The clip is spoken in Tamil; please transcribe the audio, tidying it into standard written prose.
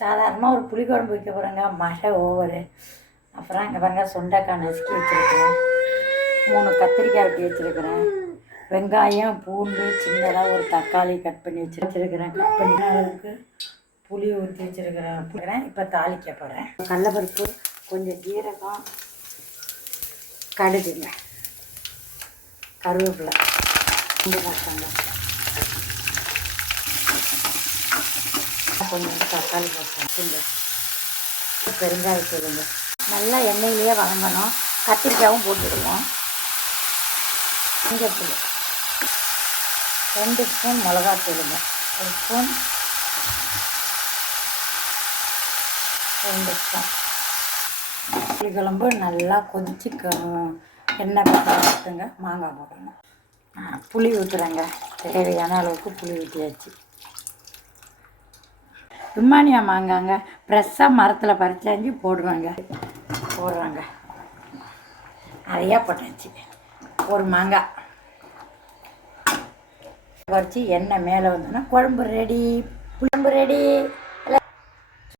சாதாரணமாக ஒரு புளிக்குழம்பு வைக்க போகிறேங்க, மழை ஓவரு. அப்புறம் இங்கே பாருங்க சுண்டைக்காய் நசுக்கி வச்சுருக்கிறேன், 3 கத்திரிக்காய் வெட்டி வச்சுருக்கிறேன், வெங்காயம் பூண்டு சின்னதாக ஒரு தக்காளி கட் பண்ணி வச்சுருக்கிறேன். கட் பண்ணி அளவுக்கு புளி ஊற்றி வச்சுருக்கிறேன். இப்போ தாளிக்க போகிறேன். கடலைப்பருப்பு, கொஞ்சம் ஜீரகம், கடுகுங்க, கருவேப்பிலை, போட்டாங்க, கொஞ்சம் தக்காளி போட்டாங்க, பெருங்காயத்தூளுங்க. நல்லா எண்ணெயிலேயே வதங்கணும். கத்திரிக்காயும் போட்டுடுவோம். மஞ்சத்தூள் 2 ஸ்பூன், மிளகாத்தூளுங்க 1 ஸ்பூன், 2 ஸ்பூன். புளிக்குழம்பு நல்லா கொதிச்சு எண்ணெய் பட்டுங்க, மாங்காய் போடணும். புளி ஊற்றுறேங்க, தேவையான அளவுக்கு புளி ஊற்றியாச்சு. ருமானியா மாங்காங்க, ஃப்ரெஷ்ஷாக மரத்தில் பறிச்சாஞ்சி போடுறாங்க. நிறையா போட்டாச்சு. ஒரு மாங்காய் பறித்து எண்ணெய் மேலே வந்தோன்னா குழம்பு ரெடி.